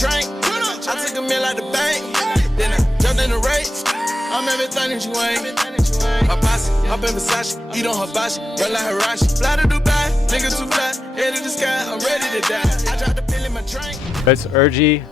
drink. I took a meal out the bank. Then I jumped in the race. I'm everything that you ain't. My Posse, up in Versace, eat on hibachi, run like Hirashi. Fly to Dubai, nigga too fly, head to the sky, I'm ready to die. I dropped the pill in my drink. It's Urgy.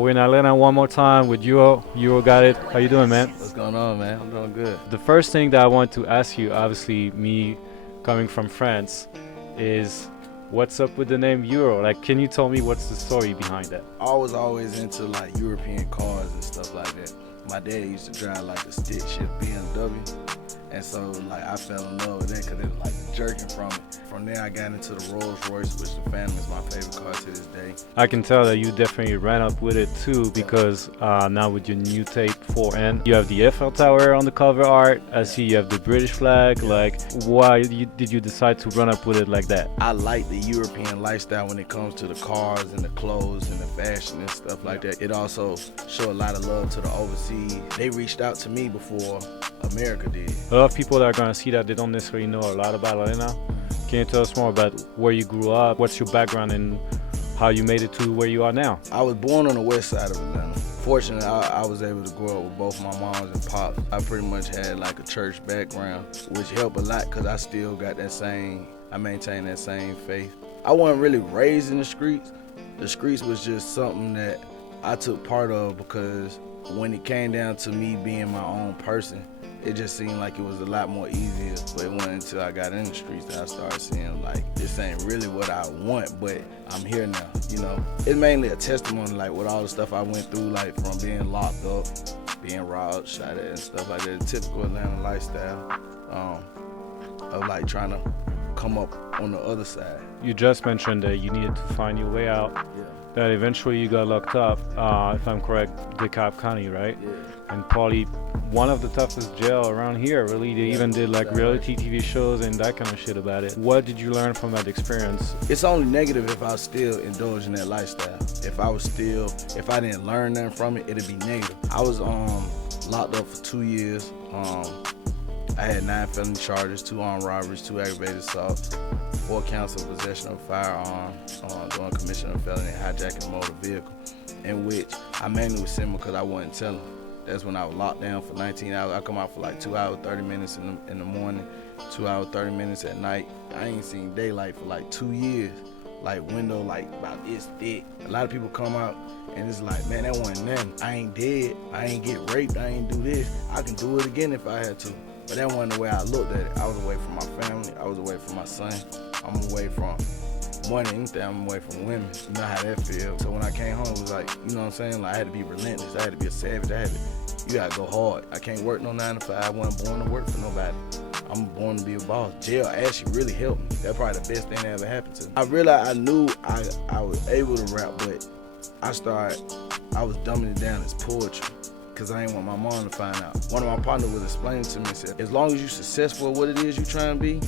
We're in Atlanta one more time with Eurogotit. How you doing, man? What's going on, man? I'm doing good. The first thing that I want to ask you, obviously me coming from France, is what's up with the name Euro? Like, can you tell me what's the story behind that? I was always into like European cars and stuff like that. My dad used to drive like a stick shift BMW, and so like I fell in love with that because it was like jerking from it. From there I got into the Rolls Royce, which the Phantom is my favorite car to this day. I can tell that you definitely ran up with it too, because now with your new tape 4N, you have the Eiffel Tower on the cover art. I see you have the British flag. Like, why did you decide to run up with it like that? I like the European lifestyle when it comes to the cars and the clothes and the fashion and stuff like that. It also showed a lot of love to the overseas. They reached out to me before America did. A lot of people that are going to see that, they don't necessarily know a lot about Atlanta. Can you tell us more about where you grew up, what's your background, and how you made it to where you are now? I was born on the west side of Atlanta. Fortunately, I was able to grow up with both my moms and pops. I pretty much had like a church background, which helped a lot because I still got I maintain that same faith. I wasn't really raised in the streets. The streets was just something that I took part of because when it came down to me being my own person, it just seemed like it was a lot more easier. But it wasn't until I got in the streets that I started seeing like, this ain't really what I want, but I'm here now, you know. It's mainly a testimony, like with all the stuff I went through, like from being locked up, being robbed, shot at and stuff like that. The typical Atlanta lifestyle of like trying to come up on the other side. You just mentioned that you needed to find your way out. Yeah. That eventually you got locked up, if I'm correct, Dekalb County, right? Yeah. And probably one of the toughest jail around here, really. They even did like reality TV shows and that kind of shit about it. What did you learn from that experience? It's only negative if I still indulge in that lifestyle. If I didn't learn nothing from it, it'd be negative. I was locked up for 2 years. I had 9 felony charges, 2 armed robberies, 2 aggravated assaults, 4 counts of possession of a firearm, doing commission of felony, hijacking a motor vehicle, in which I mainly was simple because I wasn't telling. That's when I was locked down for 19 hours. I come out for like 2 hours, 30 minutes in the morning, 2 hours, 30 minutes at night. I ain't seen daylight for like 2 years. Like window like about this thick. A lot of people come out and it's like, man, that wasn't nothing. I ain't dead, I ain't get raped, I ain't do this. I can do it again if I had to. But that wasn't the way I looked at it. I was away from my family, I was away from my son. I'm away from more than anything, I'm away from women. You know how that feels. So when I came home, it was like, you know what I'm saying? Like I had to be relentless, I had to be a savage, you gotta go hard. I can't work no 9 to 5, I wasn't born to work for nobody. I'm born to be a boss. Jail actually really helped me. That's probably the best thing that ever happened to me. I realized I knew I was able to rap, but I was dumbing it down as poetry, because I ain't want my mom to find out. One of my partners was explaining to me, said, as long as you're successful at what it is you're trying to be,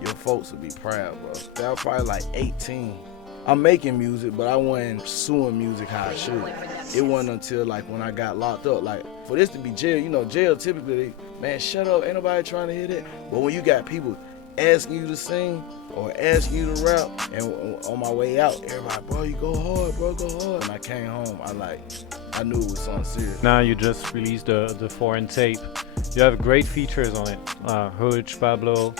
your folks will be proud, bro. That was probably like 18. I'm making music, but I wasn't pursuing music how I should. It wasn't until like when I got locked up, like for this to be jail, you know, jail typically, man, shut up, ain't nobody trying to hear that. But when you got people asking you to sing or asking you to rap, and on my way out, everybody, bro, you go hard, bro, go hard. When I came home, I knew it was something serious. Now you just released the foreign tape. You have great features on it. Hoodrich Pablo,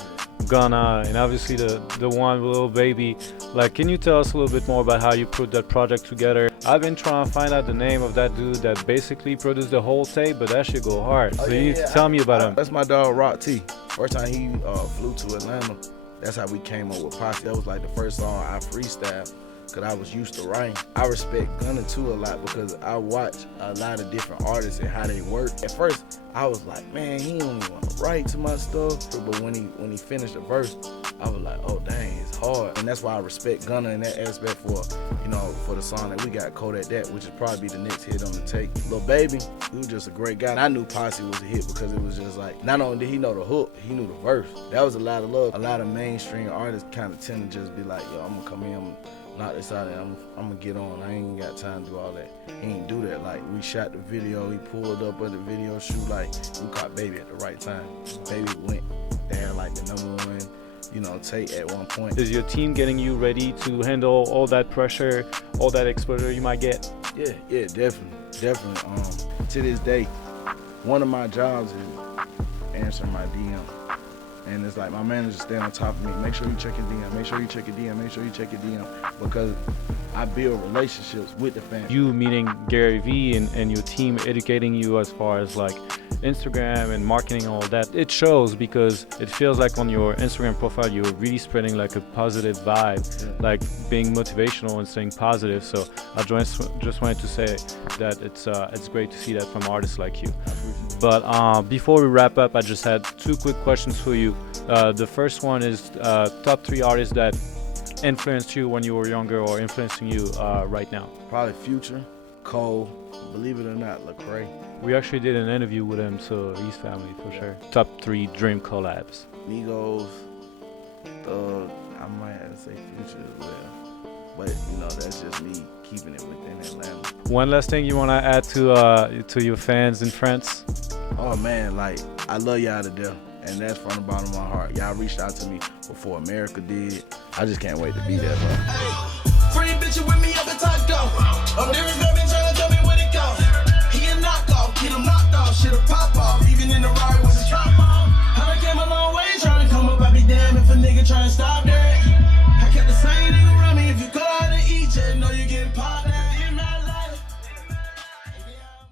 Gunna, and obviously the one with Lil Baby. Like, can you tell us a little bit more about how you put that project together? I've been trying to find out the name of that dude that basically produced the whole tape, but that shit go hard. So you need to tell me about him. That's my dog RockTee. First time he flew to Atlanta, that's how we came up with Posse. That was like the first song I freestyled, because I was used to writing. I respect Gunna too a lot because I watch a lot of different artists and how they work. At first, I was like, man, he don't even want to write to my stuff. But when he finished the verse, I was like, oh dang, it's hard. And that's why I respect Gunna in that aspect for, you know, for the song that we got, Kodak, which is probably the next hit on the tape. Lil Baby, he was just a great guy. And I knew Posse was a hit because it was just like, not only did he know the hook, he knew the verse. That was a lot of love. A lot of mainstream artists kind of tend to just be like, yo, I'm gonna come in, I'm gonna knock this out, and I'm gonna get on. I ain't got time to do all that. He ain't do that. Like, we shot the video, he pulled up at the video shoot, like, we caught Baby at the right time. Baby went, they had like the #1 you know, take at one point. Is your team getting you ready to handle all that pressure, all that exposure you might get? Yeah, definitely. To this day, one of my jobs is answering my DM. And it's like my manager stay on top of me. Make sure you check your DM. Make sure you check your DM. Make sure you check your DM. Because I build relationships with the fans. You meaning Gary V and your team educating you as far as like Instagram and marketing, all that. It shows because it feels like on your Instagram profile you're really spreading like a positive vibe, like being motivational and staying positive. So I just wanted to say that it's great to see that from artists like you. But before we wrap up, I just had 2 quick questions for you. The first one is top 3 artists that influenced you when you were younger or influencing you right now. Probably Future, Cole, believe it or not, Lecrae. We actually did an interview with him, so he's family for sure. Top 3 dream collabs. Migos, Thug, I might have to say Future as well. But, you know, that's just me keeping it within Atlanta. One last thing you want to add to your fans in France? Oh, man, like, I love y'all to death. And that's from the bottom of my heart. Y'all reached out to me before America did. I just can't wait to be there, bro.